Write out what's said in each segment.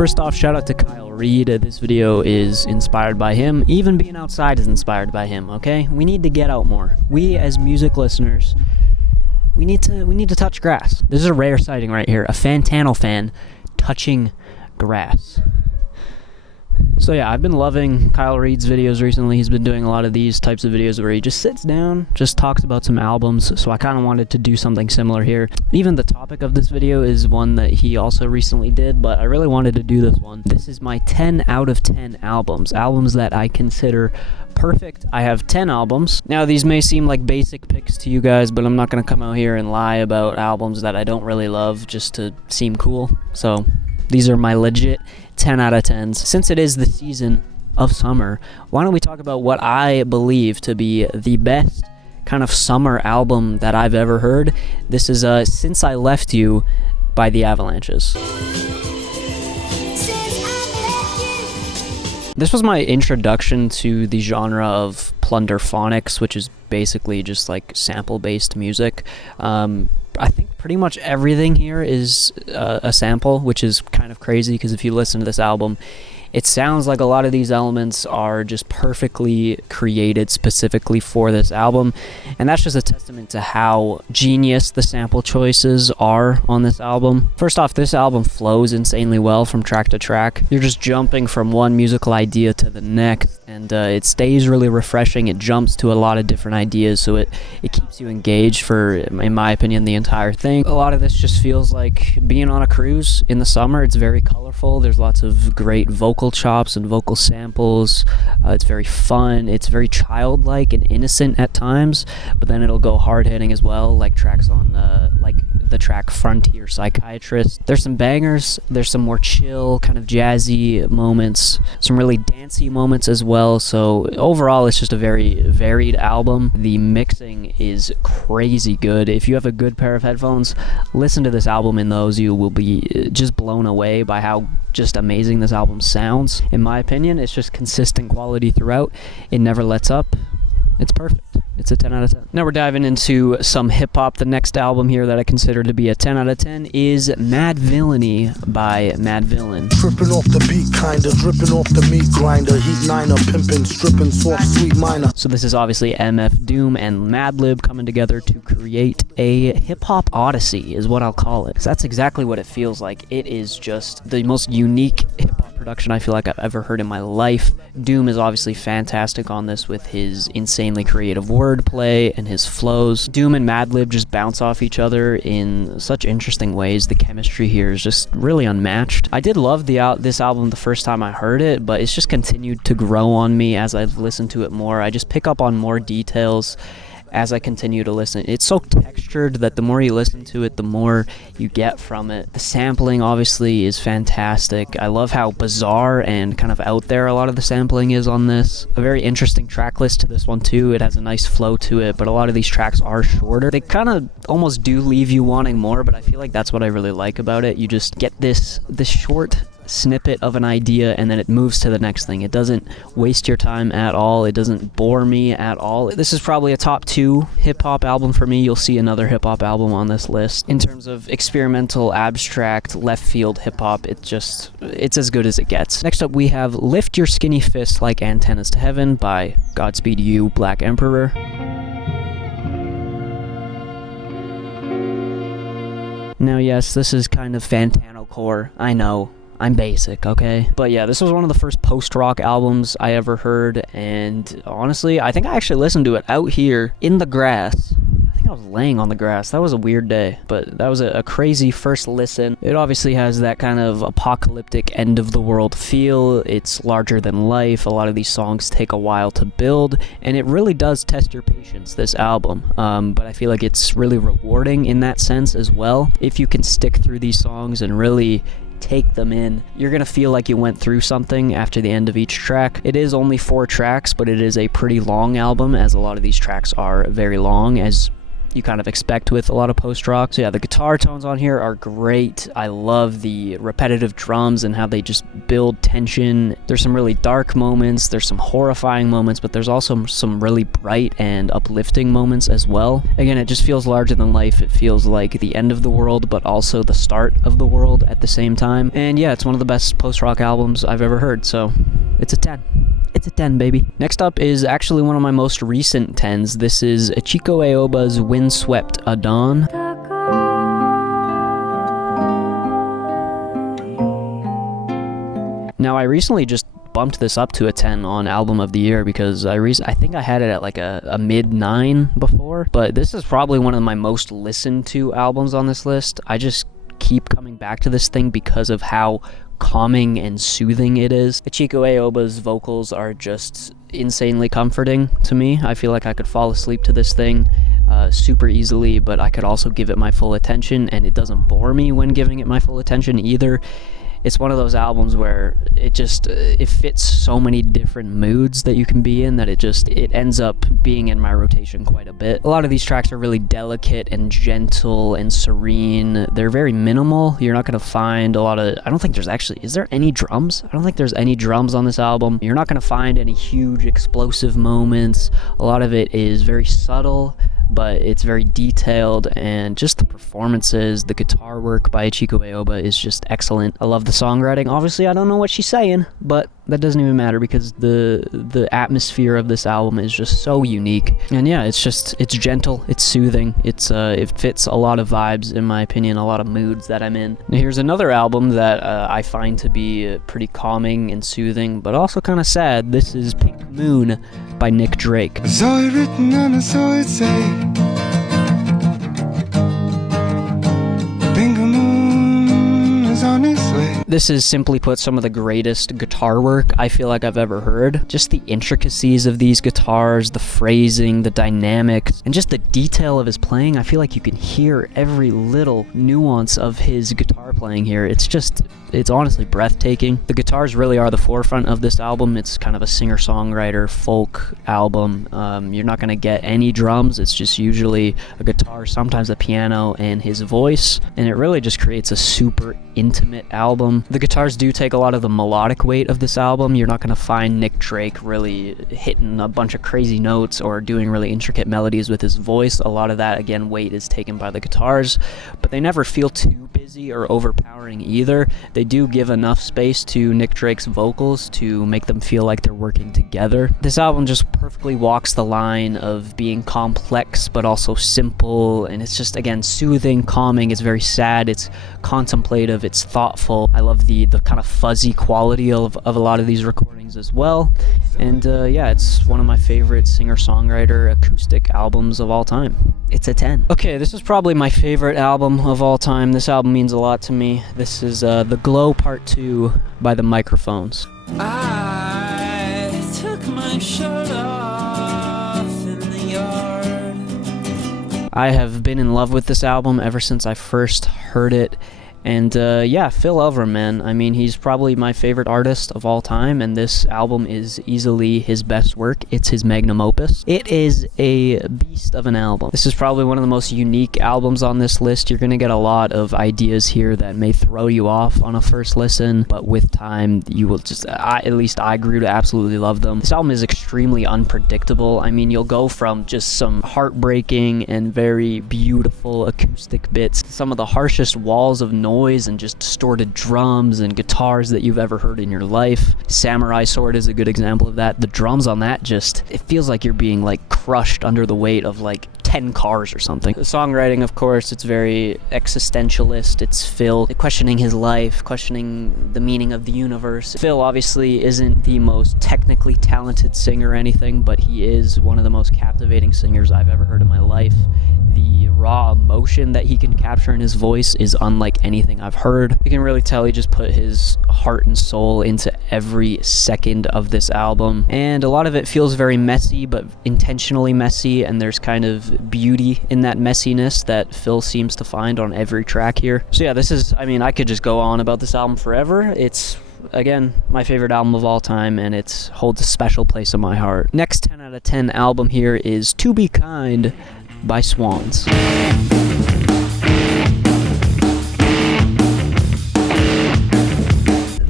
First off, shout out to Kyle Reed. This video is inspired by him. Even being outside is inspired by him, okay? We need to get out more. We as music listeners, we need to touch grass. This is a rare sighting right here. A Fantano fan touching grass. So yeah, I've been loving Kyle Reed's videos recently. He's been doing a lot of these types of videos where he just sits down, just talks about some albums, so I kind of wanted to do something similar here. Even the topic of this video is one that he also recently did, but I really wanted to do this one. This is my 10 out of 10 albums that I consider perfect. I have 10 albums. Now, these may seem like basic picks to you guys, but I'm not going to come out here and lie about albums that I don't really love just to seem cool. So these are my legit 10 out of 10s. Since it is the season of summer, why don't we talk about what I believe to be the best kind of summer album that I've ever heard. This is Since I Left You by the Avalanches. This was my introduction to the genre of plunderphonics, which is basically just like sample-based music. I think pretty much everything here is a sample, which is kind of crazy because if you listen to this album, it sounds like a lot of these elements are just perfectly created specifically for this album, and that's just a testament to how genius the sample choices are on this album. First off, this album flows insanely well from track to track. You're just jumping from one musical idea to the next, and it stays really refreshing. It jumps to a lot of different ideas, so it keeps you engaged for, in my opinion, the entire thing. A lot of this just feels like being on a cruise in the summer. It's very colorful. There's lots of great vocal chops and vocal samples. It's very fun. It's very childlike and innocent at times, but then it'll go hard-hitting as well, like tracks on like the track Frontier Psychiatrist. There's some bangers. There's some more chill, kind of jazzy moments, some really dancey moments as well. So overall, it's just a very varied album. The mixing is crazy good. If you have a good pair of headphones, listen to this album in those. You will be just blown away by how just amazing this album sounds. In my opinion, it's just consistent quality throughout. It never lets up. It's perfect. It's a 10 out of 10. Now we're diving into some hip-hop. The next album here that I consider to be a 10 out of 10 is Madvillainy by Madvillain. Tripping off the beat, kinda dripping off the meat grinder, heat niner, pimping, stripping, soft, sweet minor. So this is obviously MF Doom and Madlib coming together to create a hip-hop odyssey, is what I'll call it. 'Cause that's exactly what it feels like. It is just the most unique hip-hop production I feel like I've ever heard in my life. Doom is obviously fantastic on this with his insanely creative wordplay and his flows. Doom and Madlib just bounce off each other in such interesting ways. The chemistry here is just really unmatched. I did love this album the first time I heard it, but it's just continued to grow on me as I've listened to it more. I just pick up on more details as I continue to listen. It's so textured that the more you listen to it, the more you get from it. The sampling obviously is fantastic. I love how bizarre and kind of out there a lot of the sampling is on this. A very interesting track list to this one too. It has a nice flow to it, but a lot of these tracks are shorter. They kind of almost do leave you wanting more, but I feel like that's what I really like about it. You just get this short snippet of an idea and then it moves to the next thing. It doesn't waste your time at all. It doesn't bore me at all. This is probably a top 2 hip-hop album for me. You'll see another hip-hop album on this list. In terms of experimental, abstract, left field hip-hop, it's as good as it gets. Next up we have Lift Your Skinny Fist Like Antennas to Heaven by Godspeed You, Black Emperor. Now yes, this is kind of Fantano core, I know. I'm basic, okay? But yeah, this was one of the first post-rock albums I ever heard, and honestly, I think I actually listened to it out here in the grass. I think I was laying on the grass. That was a weird day, but that was a crazy first listen. It obviously has that kind of apocalyptic end-of-the-world feel. It's larger than life. A lot of these songs take a while to build, and it really does test your patience, this album. But I feel like it's really rewarding in that sense as well. If you can stick through these songs and really take them in, you're gonna feel like you went through something after the end of each track. It is only 4 tracks, but it is a pretty long album, as a lot of these tracks are very long, as you kind of expect with a lot of post-rock. So yeah, the guitar tones on here are great. I love the repetitive drums and how they just build tension. There's some really dark moments, there's some horrifying moments, but there's also some really bright and uplifting moments as well. Again, it just feels larger than life. It feels like the end of the world, but also the start of the world at the same time. And yeah, it's one of the best post-rock albums I've ever heard, so it's a 10. It's a 10, baby. Next up is actually one of my most recent 10s. This is Chico Aoba's Windswept Adan. Now, I recently just bumped this up to a 10 on Album of the Year because I think I had it at like a mid-9 before, but this is probably one of my most listened to albums on this list. I just keep coming back to this thing because of how calming and soothing it is. Chico Aoba's vocals are just insanely comforting to me. I feel like I could fall asleep to this thing super easily, but I could also give it my full attention, and it doesn't bore me when giving it my full attention either. It's one of those albums where it fits so many different moods that you can be in that it ends up being in my rotation quite a bit. A lot of these tracks are really delicate and gentle and serene. They're very minimal. You're not going to find a lot of, I don't think is there any drums? I don't think there's any drums on this album. You're not going to find any huge explosive moments. A lot of it is very subtle, but it's very detailed, and just the performances, the guitar work by Chico Aoba is just excellent. I love the songwriting. Obviously, I don't know what she's saying, but that doesn't even matter because the atmosphere of this album is just so unique. And yeah, it's gentle, it's soothing, it fits a lot of vibes, in my opinion, a lot of moods that I'm in. Now, here's another album that I find to be pretty calming and soothing, but also kind of sad. This is Pink Moon by Nick Drake. I saw it written and I saw it say, Pink Moon is on its way. This is, simply put, some of the greatest guitar work I feel like I've ever heard. Just the intricacies of these guitars, the phrasing, the dynamics, and just the detail of his playing. I feel like you can hear every little nuance of his guitar playing here. It's honestly breathtaking. The guitars really are the forefront of this album. It's kind of a singer-songwriter folk album. You're not going to get any drums. It's just usually a guitar, sometimes a piano, and his voice. And it really just creates a super intimate album. The guitars do take a lot of the melodic weight of this album. You're not going to find Nick Drake really hitting a bunch of crazy notes or doing really intricate melodies with his voice. A lot of that, again, weight is taken by the guitars, but they never feel too busy or overpowering either. They do give enough space to Nick Drake's vocals to make them feel like they're working together. This album just perfectly walks the line of being complex but also simple, and it's just, again, soothing, calming. It's very sad, it's contemplative, it's thoughtful. I love the kind of fuzzy quality of a lot of these recordings as well. And yeah, it's one of my favorite singer-songwriter acoustic albums of all time. It's a 10. Okay, this is probably my favorite album of all time. This album means a lot to me. This is The Glow Part 2 by The Microphones. I took my shirt off in the yard. I have been in love with this album ever since I first heard it. And yeah, Phil Elverum, man. I mean, he's probably my favorite artist of all time, and this album is easily his best work. It's his magnum opus. It is a beast of an album. This is probably one of the most unique albums on this list. You're going to get a lot of ideas here that may throw you off on a first listen, but with time, you will just, at least I grew to absolutely love them. This album is extremely unpredictable. I mean, you'll go from just some heartbreaking and very beautiful acoustic bits to some of the harshest walls of noise and just distorted drums and guitars that you've ever heard in your life. Samurai Sword is a good example of that. The drums on that it feels like you're being like crushed under the weight of like 10 cars or something. The songwriting, of course, it's very existentialist. It's Phil questioning his life, questioning the meaning of the universe. Phil obviously isn't the most technically talented singer or anything, but he is one of the most captivating singers I've ever heard in my life. The raw emotion that he can capture in his voice is unlike anything I've heard. You can really tell he just put his heart and soul into every second of this album, and a lot of it feels very messy, but intentionally messy, and there's kind of beauty in that messiness that Phil seems to find on every track here. So yeah, I could just go on about this album forever. It's, again, my favorite album of all time, and it holds a special place in my heart. Next 10 out of 10 album here is To Be Kind by Swans.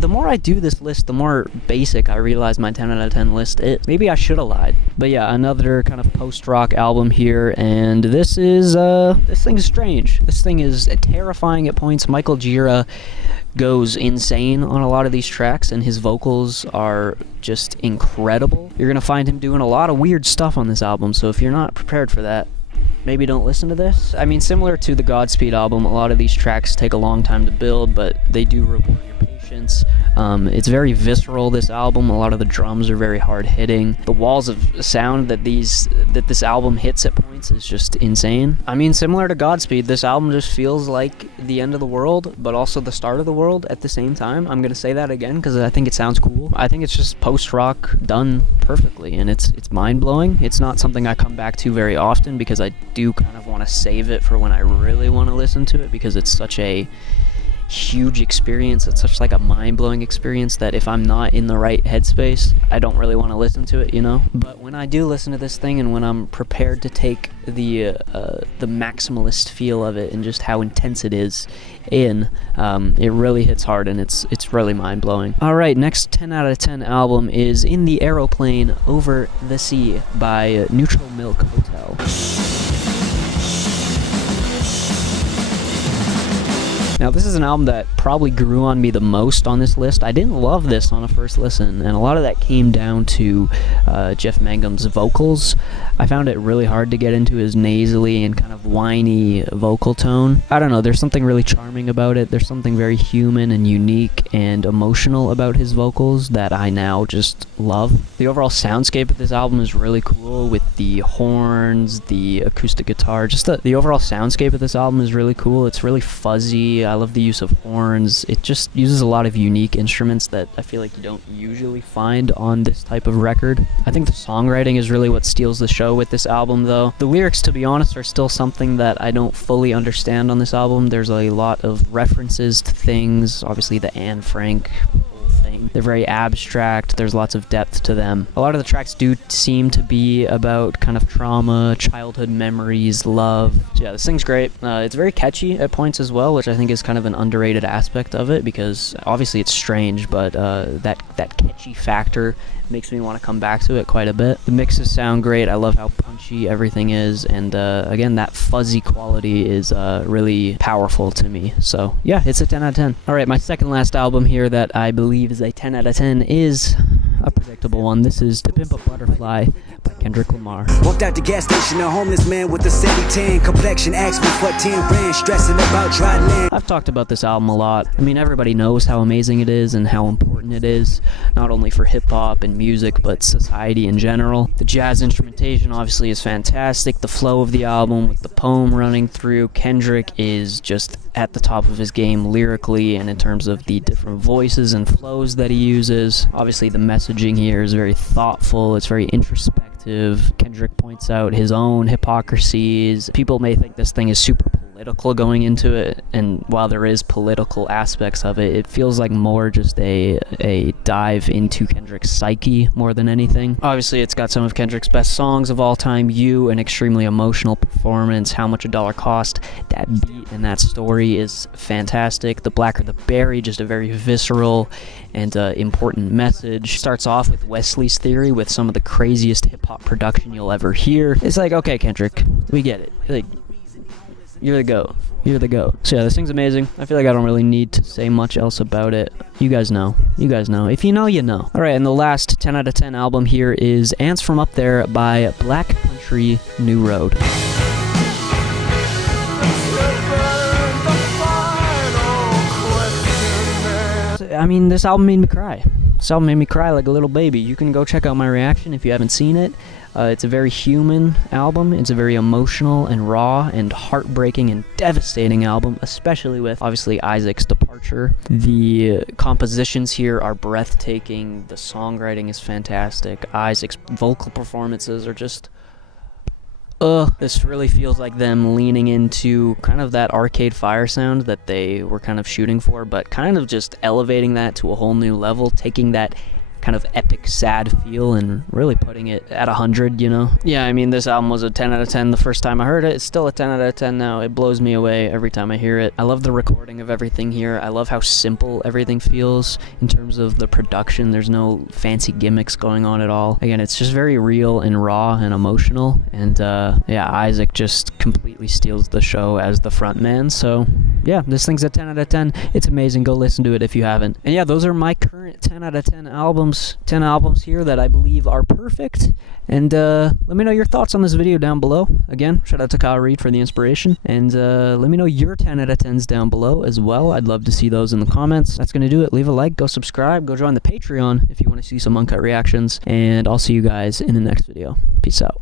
The more I do this list, the more basic I realize my 10 out of 10 list is. Maybe I should have lied. But yeah, another kind of post-rock album here, and this thing is strange. This thing is terrifying at points. Michael Gira goes insane on a lot of these tracks, and his vocals are just incredible. You're gonna find him doing a lot of weird stuff on this album, so if you're not prepared for that, maybe don't listen to this. I mean, similar to the Godspeed album, a lot of these tracks take a long time to build, but they do reward your patience. It's very visceral, this album. A lot of the drums are very hard hitting. The walls of sound that this album hits at points is just insane. I mean, similar to Godspeed, this album just feels like the end of the world, but also the start of the world at the same time. I'm gonna say that again because I think it sounds cool. I think it's just post-rock done perfectly, and it's mind-blowing. It's not something I come back to very often because I do kind of want to save it for when I really want to listen to it, because it's such a huge experience. It's such like a mind-blowing experience that if I'm not in the right headspace, I don't really want to listen to it, you know. But when I do listen to this thing, and when I'm prepared to take the maximalist feel of it and just how intense it is it really hits hard, and it's really mind-blowing. All right, next 10 out of 10 album is In the Aeroplane Over the Sea by Neutral Milk Hotel. Now, this is an album that probably grew on me the most on this list. I didn't love this on a first listen, and a lot of that came down to Jeff Mangum's vocals. I found it really hard to get into his nasally and kind of whiny vocal tone. I don't know, there's something really charming about it. There's something very human and unique and emotional about his vocals that I now just love. The overall soundscape of this album is really cool, with the horns, the acoustic guitar. Just the overall soundscape of this album is really cool. It's really fuzzy. I love the use of horns. It just uses a lot of unique instruments that I feel like you don't usually find on this type of record. I think the songwriting is really what steals the show with this album, though. The lyrics, to be honest, are still something that I don't fully understand on this album. There's a lot of references to things, obviously the Anne Frank thing. They're very abstract. There's lots of depth to them. A lot of the tracks do seem to be about kind of trauma, childhood memories, love. So yeah, this thing's great. It's very catchy at points as well, which I think is kind of an underrated aspect of it, because obviously it's strange, but that catchy factor makes me want to come back to it quite a bit. The mixes sound great. I love how punchy everything is, and again, that fuzzy quality is really powerful to me. So yeah, it's a 10 out of 10. Alright, my second last album here that I believe is a 10 out of 10 is a predictable one. This is To Pimp a Butterfly by Kendrick Lamar. Walked out the gas station, a homeless man with a sandy tan complexion asked me for 10 rand, stressing about dry land. I've talked about this album a lot. I mean, everybody knows how amazing it is and how important it is, not only for hip-hop and music, but society in general. The jazz instrumentation obviously is fantastic. The flow of the album with the poem running through. Kendrick is just at the top of his game lyrically and in terms of the different voices and flows that he uses. Obviously, the messaging here is very thoughtful. It's very introspective. Kendrick points out his own hypocrisies. People may think this thing is super political going into it, and while there is political aspects of it, it feels like more just a dive into Kendrick's psyche more than anything. Obviously, it's got some of Kendrick's best songs of all time. You, an extremely emotional performance. How Much a Dollar Cost. That beat and that story is fantastic. The Blacker the Berry, just a very visceral and important message. Starts off with Wesley's Theory with some of the craziest hip-hop production you'll ever hear. It's like, okay, Kendrick, we get it. Like, you're the GOAT. You're the GOAT. So yeah, this thing's amazing. I feel like I don't really need to say much else about it. You guys know. You guys know. If you know, you know. Alright, and the last 10 out of 10 album here is Ants From Up There by Black Country New Road. I mean, this album made me cry. This album made me cry like a little baby. You can go check out my reaction if you haven't seen it. It's a very human album. It's a very emotional and raw and heartbreaking and devastating album, especially with, obviously, Isaac's departure. The compositions here are breathtaking. The songwriting is fantastic. Isaac's vocal performances are just... this really feels like them leaning into kind of that Arcade Fire sound that they were kind of shooting for, but kind of just elevating that to a whole new level, taking that kind of epic sad feel and really putting it at 100, you know. Yeah, I mean, this album was a 10 out of 10 the first time I heard it. It's still a 10 out of 10 now. It blows me away every time I hear it. I love the recording of everything here. I love how simple everything feels in terms of the production. There's no fancy gimmicks going on at all. Again, it's just very real and raw and emotional, and yeah, Isaac just completely steals the show as the front man. So yeah, this thing's a 10 out of 10. It's amazing. Go listen to it if you haven't. And yeah, those are my current 10 out of 10 albums. 10 albums here that I believe are perfect. And let me know your thoughts on this video down below. Again, shout out to Kyle Reed for the inspiration. And let me know your 10 out of 10s down below as well. I'd love to see those in the comments. That's going to do it. Leave a like, go subscribe, go join the Patreon if you want to see some uncut reactions. And I'll see you guys in the next video. Peace out.